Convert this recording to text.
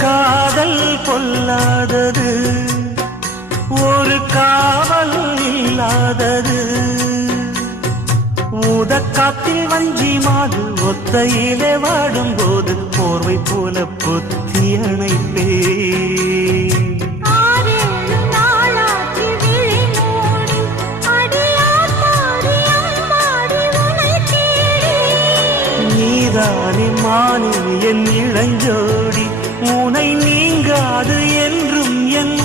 காதல் பொல்லாதது, ஒரு காவல் இல்லாதது. ஊதக்காத்தில் வஞ்சி மாது ஒத்தையிலே வாடும்போது போர்வை போல பொத்தி அணைப்பே. நீதானே மானே என் இளஞ்சோடி, உனை நீங்காது என்றும் என்